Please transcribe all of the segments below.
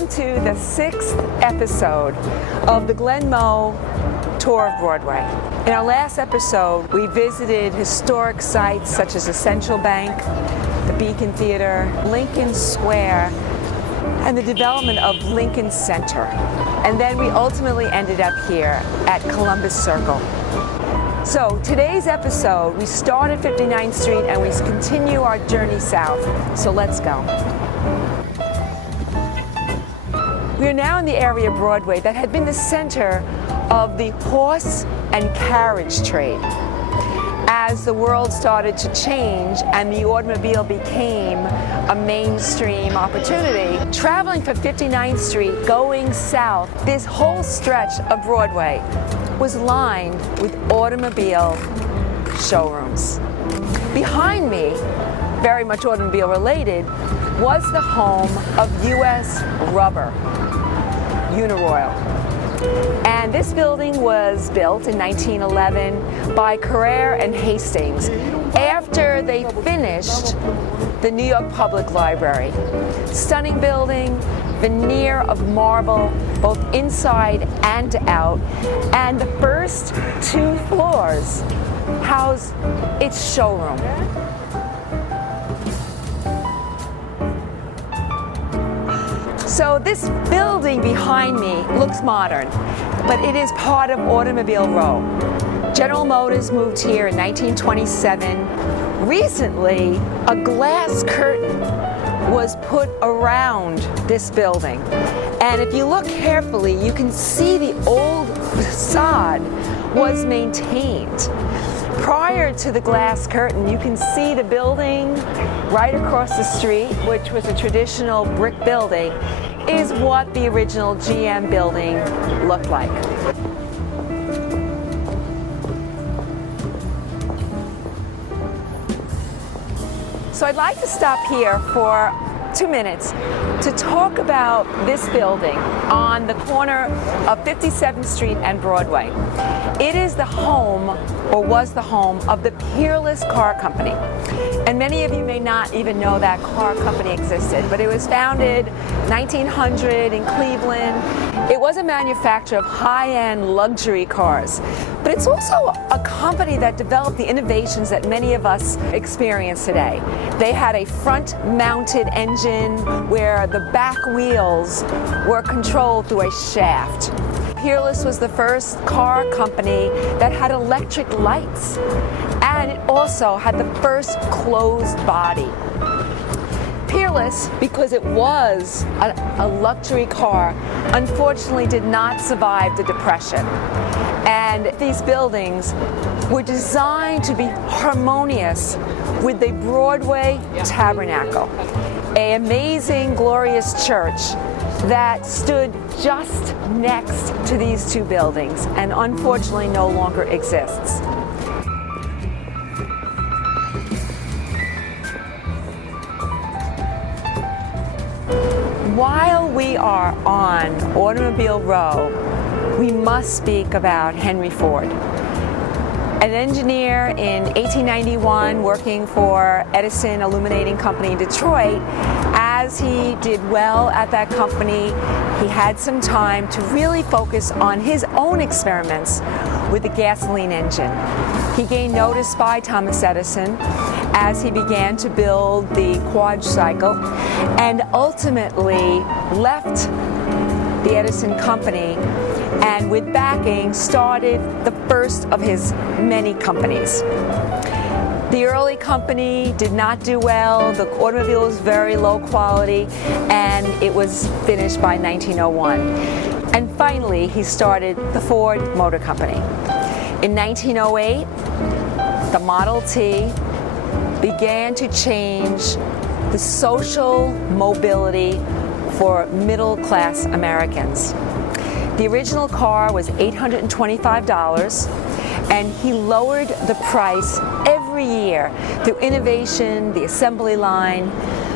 Welcome to the 6th episode of the Glen Moe Tour of Broadway. In our last episode, we visited historic sites such as the Central Bank, the Beacon Theater, Lincoln Square, and the development of Lincoln Center. And then we ultimately ended up here at Columbus Circle. So today's episode, we start at 59th Street and we continue our journey south. So let's go. We are now in the area of Broadway that had been the center of the horse and carriage trade. As the world started to change and the automobile became a mainstream opportunity, traveling from 59th Street going south, this whole stretch of Broadway was lined with automobile showrooms. Behind me, very much automobile related, was the home of U.S. Rubber, Uniroyal. And this building was built in 1911 by Carrere and Hastings after they finished the New York Public Library. Stunning building, veneer of marble, both inside and out, and the first 2 floors house its showroom. So this building behind me looks modern, but it is part of Automobile Row. General Motors moved here in 1927. Recently, a glass curtain was put around this building. And if you look carefully, you can see the old facade was maintained. Prior to the glass curtain, you can see the building right across the street, which was a traditional brick building, is what the original GM building looked like. So I'd like to stop here for 2 minutes to talk about this building on the corner of 57th Street and Broadway. It is the home, or was the home, of the Peerless Car Company. And many of you may not even know that car company existed, but it was founded 1900 in Cleveland. It was a manufacturer of high-end luxury cars, but it's also a company that developed the innovations that many of us experience today. They had a front-mounted engine where the back wheels were controlled through a shaft. Peerless was the first car company that had electric lights, and it also had the first closed body. Peerless, because it was a luxury car, unfortunately did not survive the Depression. And these buildings were designed to be harmonious with the Broadway Tabernacle, an amazing, glorious church that stood just next to these 2 buildings and unfortunately no longer exists. While we are on Automobile Row, we must speak about Henry Ford. An engineer in 1891 working for Edison Illuminating Company in Detroit. As he did well at that company, he had some time to really focus on his own experiments with the gasoline engine. He gained notice by Thomas Edison as he began to build the quad cycle and ultimately left the Edison company and with backing started the first of his many companies. The early company did not do well, the automobile was very low quality, and it was finished by 1901. And finally, he started the Ford Motor Company. In 1908, the Model T began to change the social mobility for middle-class Americans. The original car was $825, and he lowered the price every year through innovation, the assembly line.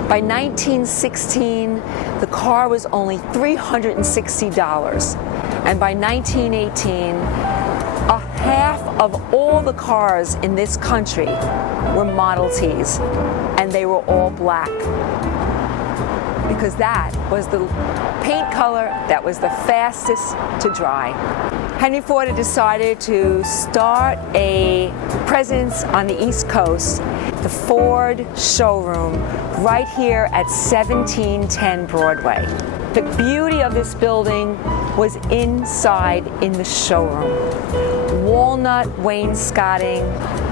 By 1916, the car was only $360, and by 1918, a half of all the cars in this country were Model Ts, and they were all black. because that was the paint color that was the fastest to dry. Henry Ford had decided to start a presence on the East Coast, the Ford showroom, right here at 1710 Broadway. The beauty of this building was inside in the showroom. Walnut wainscoting,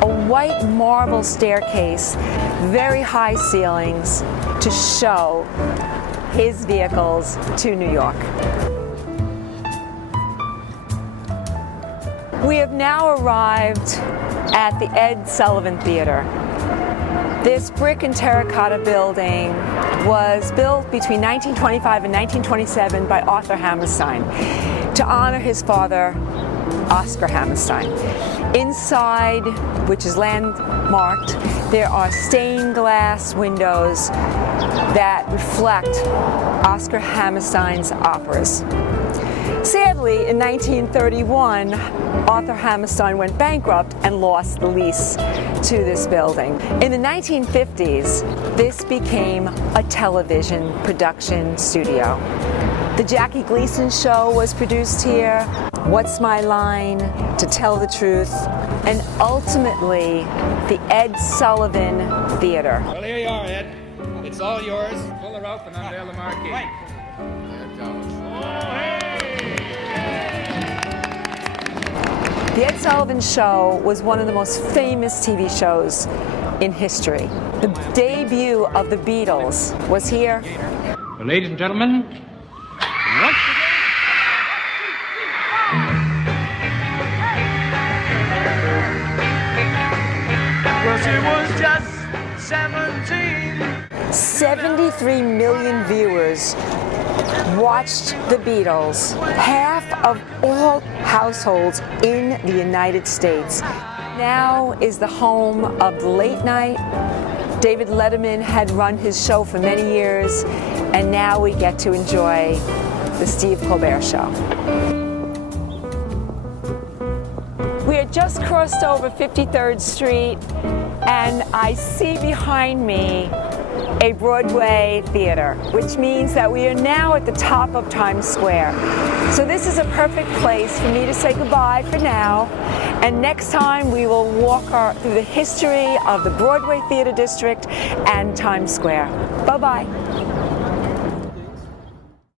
a white marble staircase, very high ceilings to show his vehicles to New York. We have now arrived at the Ed Sullivan Theater. This brick and terracotta building was built between 1925 and 1927 by Arthur Hammerstein to honor his father, Oscar Hammerstein. Inside, which is landmarked, there are stained glass windows that reflect Oscar Hammerstein's operas. Sadly, in 1931, Arthur Hammerstein went bankrupt and lost the lease to this building. In the 1950s, this became a television production studio. The Jackie Gleason Show was produced here, What's My Line, To Tell the Truth, and ultimately, the Ed Sullivan Theater. Well, here you are, Ed. It's all yours. Pull the rope and unveil the marquee. Right. The Ed Sullivan Show was one of the most famous TV shows in history. The debut of the Beatles was here. Well, ladies and gentlemen, once Well, she was just 17. 73 million viewers watched the Beatles, half of all households in the United States. Now is the home of the late night. David Letterman had run his show for many years, and now we get to enjoy the Steve Colbert Show. We had just crossed over 53rd Street, and I see behind me a Broadway theater, which means that we are now at the top of Times Square. So this is a perfect place for me to say goodbye for now, and next time we will walk through the history of the Broadway Theater District and Times Square. Bye-bye.